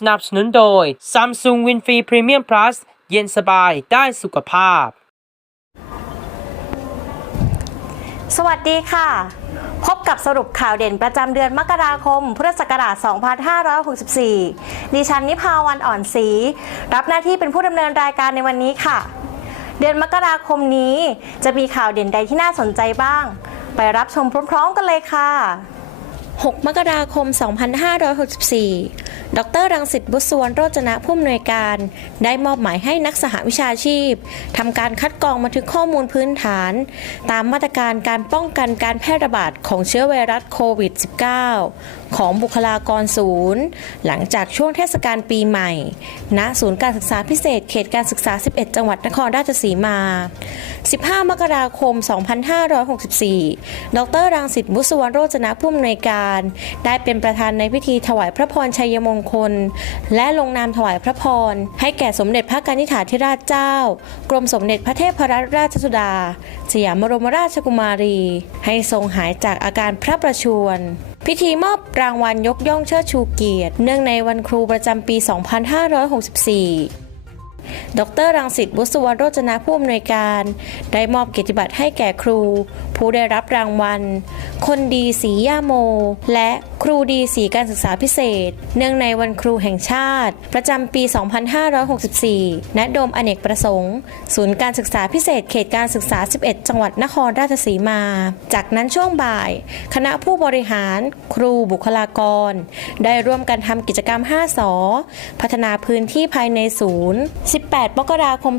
สนับสนุนโดย Samsung Win Free Premium Plus เย็นสบายได้สุขภาพ สวัสดีค่ะ พบกับสรุปข่าวเด่นประจำเดือนมกราคม พุทธศักราช 2564 ดิฉันนิพาวันอ่อนศรีรับหน้าที่เป็นผู้ดำเนินรายการในวันนี้ค่ะ เดือนมกราคมนี้จะมีข่าวเด่นใดที่น่าสนใจบ้าง ไปรับชมพร้อม ๆ กันเลยค่ะ 6 มกราคม 2564 ดรรังสิตบุษวรโรจนะผู้อำนวยการ ได้มอบหมายให้นักสหวิชาชีพทำการคัดกรองบันทึกข้อมูลพื้นฐาน ตามมาตรการการป้องกันการแพร่ระบาดของเชื้อไวรัสโควิด -19 ของบุคลากรศูนย์ หลังจากช่วงเทศกาลปีใหม่ ณ ศูนย์การศึกษาพิเศษเขตการศึกษา 11 จังหวัดนครราชสีมา 15 มกราคม 2564 ดรรังสิตบุษสุวรรโรจนะผู้อำนวยการ ได้เป็นประธานในพิธีถวายพระพรชัยมงคล และลงนามถวายพระพร ให้แก่สมเด็จพระกนิษฐาธิราชเจ้า กรมสมเด็จพระเทพรัตนราชสุดา สยามบรมราชกุมารี ให้ทรงหายจากอาการพระประชวร พิธีมอบรางวัลยกย่องเชิดชูเกียรติ เนื่องในวันครูประจำปี 2564ดรรังสิตบุษวรรณโรจนะผู้อำนวยการ ได้มอบเกียรติบัตรให้แก่ครู ผู้ได้รับรางวัล คนดีสีย่าโม และครูดีสีการศึกษาพิเศษ เนื่องในวันครูแห่งชาติ ประจำปี 2564 ณ โดมอเนกประสงค์ ศูนย์การศึกษาพิเศษเขตการศึกษา 11 จังหวัดนครราชสีมา จากนั้นช่วงบ่าย คณะผู้บริหาร ครูบุคลากร ได้ร่วมกันทำกิจกรรม 5สอพัฒนาพื้นที่ภายในศูนย์ 18 มกราคม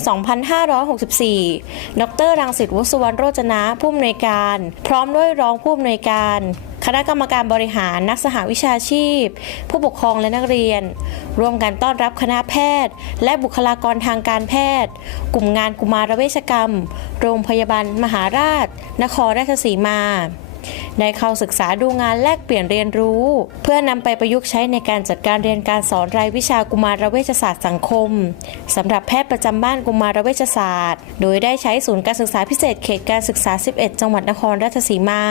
2564 ดร รังสิตวุฒิสุวรรณโรจนะผู้อำนวยการ พร้อมด้วยรองผู้อำนวยการ คณะกรรมการบริหารนักสหวิชาชีพ ผู้ปกครองและนักเรียน ร่วมกันต้อนรับคณะแพทย์ และบุคลากรทางการแพทย์ กลุ่มงานกุมารเวชกรรม โรงพยาบาลมหาราช นครราชสีมาได้เข้าศึกษาดูงานแลกเปลี่ยนเรียนรู้ เพื่อนำไปประยุกต์ใช้ในการจัดการเรียนการสอนรายวิชากุมารเวชศาสตร์สังคมสำหรับแพทย์ประจำบ้านกุมารเวชศาสตร์ โดยได้ใช้ศูนย์การศึกษาพิเศษเขตการศึกษา 11 จังหวัดนครราชสีมา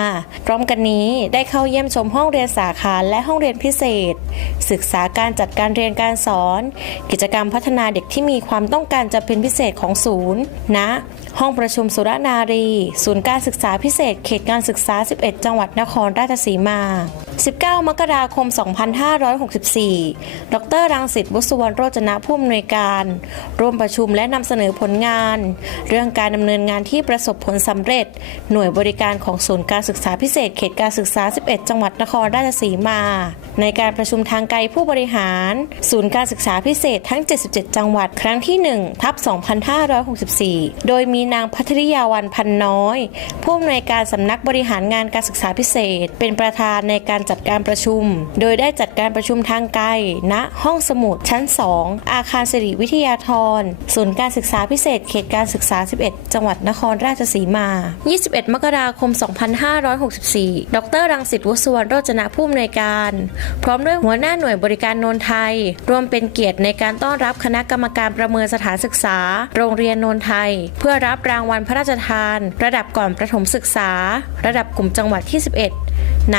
พร้อมกันนี้ได้เข้าเยี่ยมชมห้องเรียนสาขาและห้องเรียนพิเศษ ศึกษาการจัดการเรียนการสอน กิจกรรมพัฒนาเด็กที่มีความต้องการจะเป็นพิเศษของศูนย์ณห้องประชุมสุรนารี ศูนย์การศึกษาพิเศษเขตการศึกษา 11 จังังหวัดนครราชสีมา 19 มกราคม 2564 ดรรังสิตบุษวรรณโรจนะผู้อำนวยการ ร่วมประชุมและนำเสนอผลงาน เรื่องการดำเนินงานที่ประสบผลสำเร็จ หน่วยบริการของศูนย์การศึกษาพิเศษเขตการศึกษา 11 จังหวัดนครราชสีมา ในการประชุมทางไกลผู้บริหาร ศูนย์การศึกษาพิเศษทั้ง 77 จังหวัดครั้งที่1ทับ2564 โดยมีนางพัทริยาวันพันน้อย ผู้อำนวยการสำนักบริหารงานการศึกษาพิเศษ เป็นประธานในการจัดการประชุม โดยได้จัดการประชุมทางไกลณห้องสมุดชั้น 2 อาคารสิริวิทยาธรศูนย์การศึกษาพิเศษเขตการศึกษา 11 จังหวัดนครราชสีมา 21 มกราคม 2564 ดรรังสิตวุฒิสวรรณโรจนะผู้อำนวยการ พร้อมด้วยหัวหน้าหน่วยบริการโนนไทยร่วมเป็นเกียรติในการต้อนรับคณะกรรมการประเมินสถานศึกษา โรงเรียนโนนไทย เพื่อรับรางวัลพระราชทาน ระดับก่อนประถมศึกษา ระดับกลุ่มจังหวัดที่ 11ณ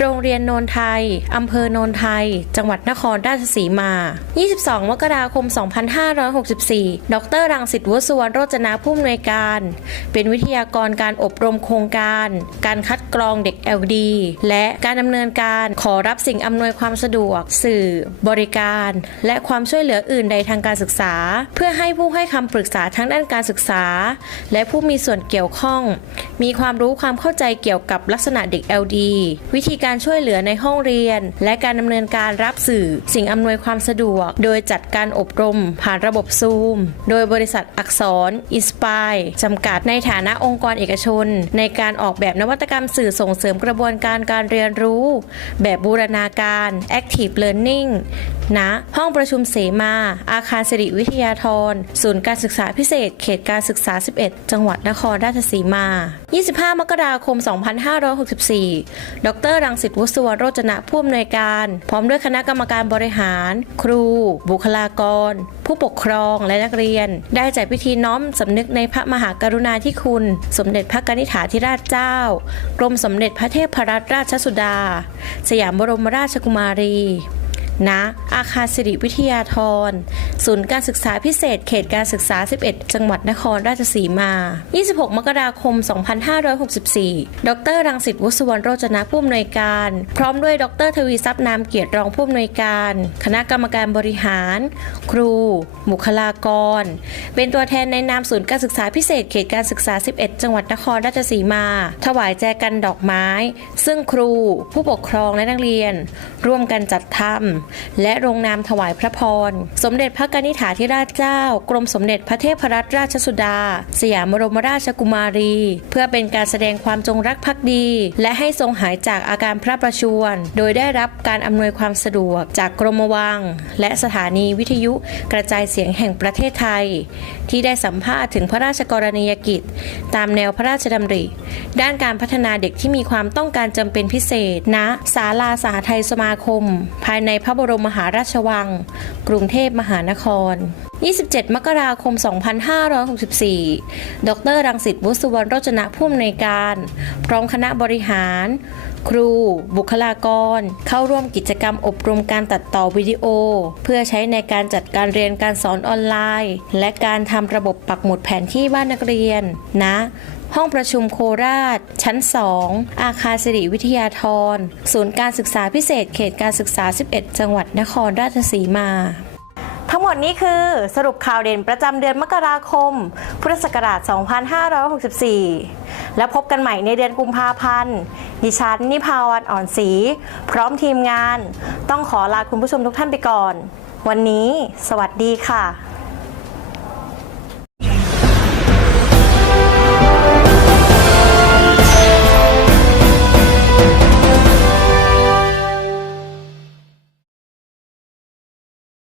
โรงเรียนโนนไทย อำเภอโนนไทย จังหวัดนครราชสีมา 22 มกราคม 2564 ดรรังสิตวุฒิสุวรรณโรจนะผู้อำนวยการ เป็นวิทยากรการอบรมโครงการ การคัดกรองเด็ก LD และการดำเนินการขอรับสิ่งอำนวยความสะดวก สื่อ บริการ และความช่วยเหลืออื่นใดทางการศึกษา เพื่อให้ผู้ให้คำปรึกษาทั้งด้านการศึกษา และผู้มีส่วนเกี่ยวข้อง มีความรู้ความเข้าใจเกี่ยวกับลักษณะเด็ก LD วิธีการการช่วยเหลือในห้องเรียน และการดำเนินการรับสื่อสิ่งอำนวยความสะดวก โดยจัดการอบรมผ่านระบบซูม โดยบริษัทอักษรอิสปายจำกัดในฐานะองค์กรเอกชน ในการออกแบบนวัตกรรมสื่อส่งเสริมกระบวนการการเรียนรู้ แบบบูรณาการ Active Learning ณห้องประชุมเสมา อาคารสิริวิทยาธร ศูนย์การศึกษาพิเศษ เขตการศึกษา 11 จังหวัดนครราชสีมา 25 มกราคม 2564 ดรรังสิตวุฒิสุวรรณโรจนะผู้อำนวยการ พร้อมด้วยคณะกรรมการบริหาร ครู บุคลากร ผู้ปกครองและนักเรียน ได้จัดพิธีน้อมสำนึกในพระมหากรุณาธิคุณ สมเด็จพระกนิษฐาธิราชเจ้า กรมสมเด็จพระเทพรัตนราชสุดา สยามบรมราชกุมารี ณอาคารสิริวิทยาธรศูนย์การศึกษาพิเศษ เขตการศึกษา 11 จังหวัดนครราชสีมา 26 มกราคม 2564 ดรรังสิตวุฒิสวรรณโรจนะผู้อำนวยการ พร้อมด้วยดรทวีทรัพย์นามเกียรติรองผู้อำนวยการ คณะกรรมการบริหาร ครู บุคลากร เป็นตัวแทนในนามศูนย์การศึกษาพิเศษ เขตการศึกษา 11 จังหวัดนครราชสีมา ถวายแจกันดอกไม้ ซึ่งครู ผู้ปกครองและนักเรียน ร่วมกันจัดทำและลงนามถวายพระพร สมเด็จพระกนิษฐาธิราชเจ้า กรมสมเด็จพระเทพรัตนราชสุดา สยามบรมราชกุมารี เพื่อเป็นการแสดงความจงรักภักดี และให้ทรงหายจากอาการพระประชวร โดยได้รับการอำนวยความสะดวกจากกรมวัง และสถานีวิทยุกระจายเสียงแห่งประเทศไทย ที่ได้สัมภาษณ์ถึงพระราชกรณียกิจ ตามแนวพระราชดำริ ด้านการพัฒนาเด็กที่มีความต้องการจำเป็นพิเศษณศาลาสหไทยสมาคม ภายในพระบรมมหาราชวัง กรุงเทพมหานคร27 มกราคม 2564 ดรรังสิตวุฒิสุวรรณโรจนะผู้อำนวยการ พร้อมคณะบริหาร ครู บุคลากร เข้าร่วมกิจกรรมอบรมการตัดต่อวิดีโอ เพื่อใช้ในการจัดการเรียนการสอนออนไลน์ และการทำระบบปักหมุดแผนที่บ้านนักเรียนณห้องประชุมโคราช ชั้น 2 อาคารสิริวิทยาธรศูนย์การศึกษาพิเศษเขตการศึกษา 11 จังหวัดนครราชสีมา ทั้งหมดนี้คือสรุปข่าวเด่นประจำเดือนมกราคม พุทธศักราช 2564 และพบกันใหม่ในเดือนกุมภาพันธ์ ดิฉันนิพาวันอ่อนศรีพร้อมทีมงาน ต้องขอลาคุณผู้ชมทุกท่านไปก่อน วันนี้ สวัสดีค่ะ